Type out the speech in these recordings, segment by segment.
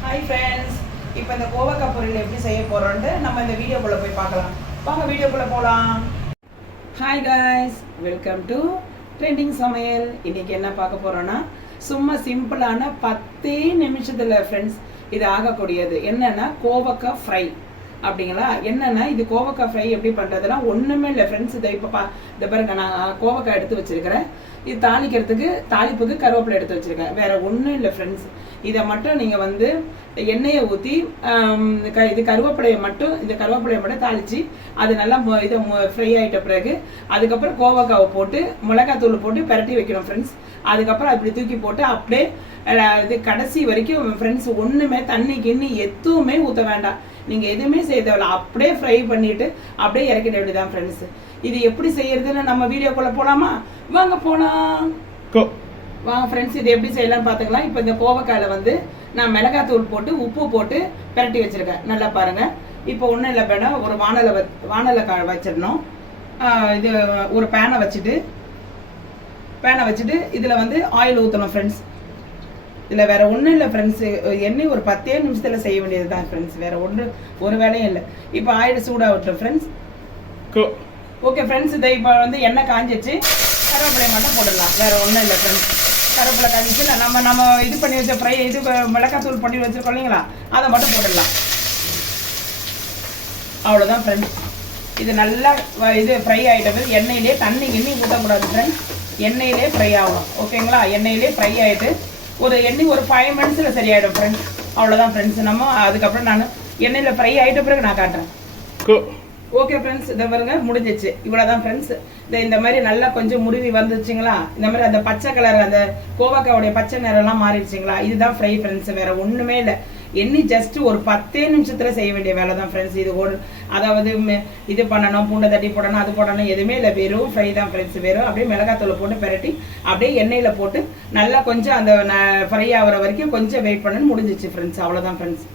Hi friends, இப்போ இந்த கோவக்காய் பொரியல் எப்படி செய்ய போகிறோன்ட்டு நம்ம இந்த வீடியோக்குள்ளே போய் பார்க்கலாம். வாங்க வீடியோக்குள்ளே போகலாம். Hi guys, welcome to trending சமையல். இன்றைக்கி என்ன பார்க்க போகிறோன்னா சும்மா சிம்பிளான 10 நிமிஷத்தில் ஃப்ரெண்ட்ஸ் இது ஆகக்கூடியது என்னென்னா கோவக்காய் ஃப்ரை அப்படிங்களா. என்னென்னா இது கோவக்காய் ஃப்ரை எப்படி பண்ணுறதுனா ஒன்றுமே இல்லை ஃப்ரெண்ட்ஸ். இதை இப்போ இந்த பாருங்க, நான் கோவக்காய் எடுத்து வச்சுருக்கிறேன். இது தாளிப்புக்கு கருவேப்பிலை எடுத்து வச்சுருக்கேன். வேறு ஒன்றும் இல்லை ஃப்ரெண்ட்ஸ். இதை மட்டும் நீங்கள் வந்து எண்ணெயை ஊற்றி இது கருவேப்பிலையை மட்டும் தாளித்து அது நல்லா இதை ஃப்ரை ஆகிட்ட பிறகு அதுக்கப்புறம் கோவக்காவை போட்டு மிளகாத்தூள் போட்டு பிரட்டி வைக்கணும் ஃப்ரெண்ட்ஸ். அதுக்கப்புறம் அப்படி தூக்கி போட்டு அப்படியே இது கடைசி வரைக்கும் ஃப்ரெண்ட்ஸ் ஒன்றுமே தண்ணி கிண்ணி எதுவுமே ஊற்ற வேண்டாம். நீங்கள் எதுவுமே செய்ய தேவையில்ல, அப்படியே ஃப்ரை பண்ணிவிட்டு அப்படியே இறக்கிட வேண்டியதான் ஃப்ரெண்ட்ஸ். இது எப்படி செய்யறதுன்னு நம்ம வீடியோக்குள்ளே போகலாமா? வாங்க போகலாம். வாங்க ஃப்ரெண்ட்ஸ், இது எப்படி செய்யலாம்னு பார்த்துக்கலாம். இப்போ இந்த கோவக்காயில் வந்து நான் மிளகாத்தூள் போட்டு உப்பு போட்டு பிரட்டி வச்சுருக்கேன். நல்லா பாருங்கள். இப்போ ஒன்றும் இல்லை, வேணா ஒரு வானலை வச்சிடணும். இது ஒரு பேனை வச்சுட்டு இதில் வந்து ஆயில் ஊற்றணும் ஃப்ரெண்ட்ஸ். இதில் வேறு ஒன்றும் இல்லை ஃப்ரெண்ட்ஸு, எண்ணெய் ஒரு 10 நிமிஷத்தில் செய்ய வேண்டியது தான் ஃப்ரெண்ட்ஸ். வேறு ஒரு வேலையும் இல்லை. இப்போ ஆயில் சூடாக விட்டுரும் ஃப்ரெண்ட்ஸ். ஓகே ஃப்ரெண்ட்ஸ், இதை இப்போ வந்து எண்ணெய் காஞ்சிச்சு, கருவேப்பிலையை மட்டும் போட்டுடலாம். வேறு ஒன்றும் இல்லை ஃப்ரெண்ட்ஸ். கருவேப்பிலை காஞ்சிச்சு நம்ம இது பண்ணி வச்ச ஃப்ரை இது மிளகாத்தூள் பண்ணி வச்சுருக்கோம் இல்லைங்களா, அதை மட்டும் போட்டுடலாம். அவ்வளோதான் ஃப்ரெண்ட்ஸ். இது நல்லா இது ஃப்ரை ஆகிட்டது. எண்ணெயிலே தண்ணி கிண்ணி ஊற்றக்கூடாது ஃப்ரெண்ட்ஸ். எண்ணெயிலே ஃப்ரை ஆகணும். ஓகேங்களா? எண்ணெயிலே ஃப்ரை ஆகிட்டு ஒரு 5 மினிட்ஸில் சரியாயிடும் ஃப்ரெண்ட்ஸ். அவ்வளோதான் ஃப்ரெண்ட்ஸ். நம்ம அதுக்கப்புறம் நான் எண்ணெயில் ஃப்ரை ஆகிட்ட பிறகு நான் காட்டுறேன். ஓகே ஃப்ரெண்ட்ஸ், இதை பாருங்க முடிஞ்சிச்சு. இவ்வளோதான் ஃப்ரெண்ட்ஸ். இந்த மாதிரி நல்லா கொஞ்சம் முருவி வந்துச்சுங்களா, இந்த மாதிரி அந்த பச்சை கலர் அந்த கோவக்காவுடைய பச்சை நிறம்லாம் மாறிடுச்சிங்களா, இதுதான் ஃப்ரை ஃப்ரெண்ட்ஸ். வேறு ஒன்றுமே இல்லை. எண்ணி ஜஸ்ட் ஒரு 10 நிமிஷத்தில் செய்ய வேண்டிய வேலை தான் ஃப்ரெண்ட்ஸ். இது அதாவது இது பண்ணணும், பூண்டை தட்டி போடணும், அது போடணும், எதுவுமே இல்லை. வெறும் ஃப்ரை தான் ஃப்ரெண்ட்ஸ். வெறும் அப்படியே மிளகாத்தூள் போட்டு பிரட்டி அப்படியே எண்ணெயில் போட்டு நல்லா கொஞ்சம் அந்த ஃப்ரை ஆகிற வரைக்கும் கொஞ்சம் வெயிட் பண்ணணும். முடிஞ்சிச்சு ஃப்ரெண்ட்ஸ். அவ்வளோதான் ஃப்ரெண்ட்ஸ்.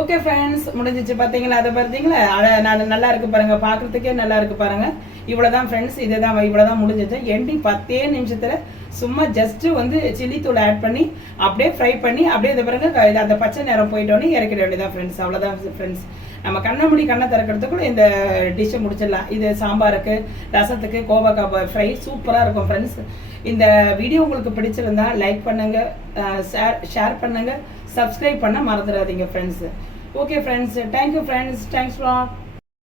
ஓகே ஃப்ரெண்ட்ஸ், முடிஞ்சிச்சு. பார்த்தீங்களா? அதை பார்த்தீங்களா? நான் நல்லா இருக்கு பாருங்க, பார்க்குறதுக்கே நல்லா இருக்கு பாருங்க. இவ்வளோதான் ஃப்ரெண்ட்ஸ். இவ்வளோதான் முடிஞ்சிச்சு. 10 நிமிஷத்தில் சும்மா ஜஸ்ட்டு வந்து சில்லி தூள் ஆட் பண்ணி அப்படியே ஃப்ரை பண்ணி அப்படியே இதை பாருங்க அந்த பச்சை நிறம் போயிட்டோன்னே இறக்கிட வேண்டியதான் ஃப்ரெண்ட்ஸ். அவ்வளோதான் ஃப்ரெண்ட்ஸ். நம்ம கண்ணை திறக்கிறதுக்குள்ள இந்த டிஷ்ஷை முடிச்சிடலாம். இது சாம்பாருக்கு, ரசத்துக்கு கோவக்காய் ஃப்ரை சூப்பராக இருக்கும் ஃப்ரெண்ட்ஸ். இந்த வீடியோ உங்களுக்கு பிடிச்சிருந்தா லைக் பண்ணுங்க, ஷேர் பண்ணுங்க, சப்ஸ்கிரைப் பண்ண மறந்துடாதீங்க friends. Okay friends, thank you friends. Thanks for